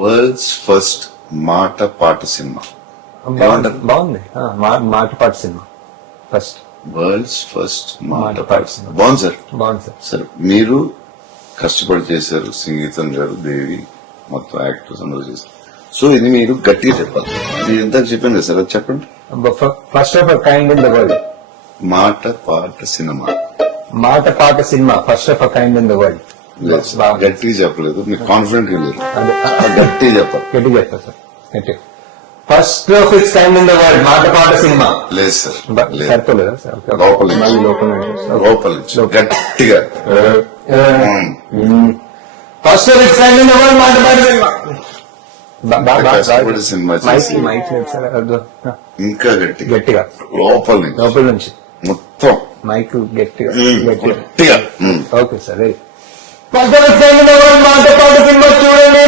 World's first మాట పాట cinema. బాగుంది. మాట పాట సినిమా ఫస్ట్. వరల్డ్స్ ఫస్ట్ మాట మాట పాట పాట సినిమా. సినిమా. బాగుంది సార్. బాగుంది సార్. సార్ మీరు కష్టపడి చేశారు, సంగీతం గారు, దేవి, మొత్తం యాక్టర్స్ అందరూ చేశారు. సో ఇది మీరు గట్టిగా చెప్పాలి. మీరు ఇంతకు చెప్పాను కదా సార్, అది చెప్పండి. First of kind in the world. మాట పాట సినిమా. మాట పాట cinema first of kind in the world. లేదు సార్, గట్టిగా చెప్పలేదు, మీరు కాన్ఫిడెంట్ గా లేదు. గట్టిగా చెప్పాలి. గట్టిగా చెప్తా సార్. గట్టిగా first of it's kind in the world మాట పాట సినిమా. లేదు సార్, లేదు. సరిపోలేదా సార్? లోపల నుంచి. మళ్ళీ లోపల లోపల నుంచి గట్టిగా. First of it's kind in the world మాట పాట సినిమా. కష్టపడి సినిమా చేసి మైక్ లేదు సార్. ఇంకా గట్టిగా గట్టిగా లోపల నుంచి లోపల నుంచి మొత్తం మైక్ గట్టిగా గట్టిగా. Okay sir. First of it's kind in the world మాట పాట సినిమా చూడండి.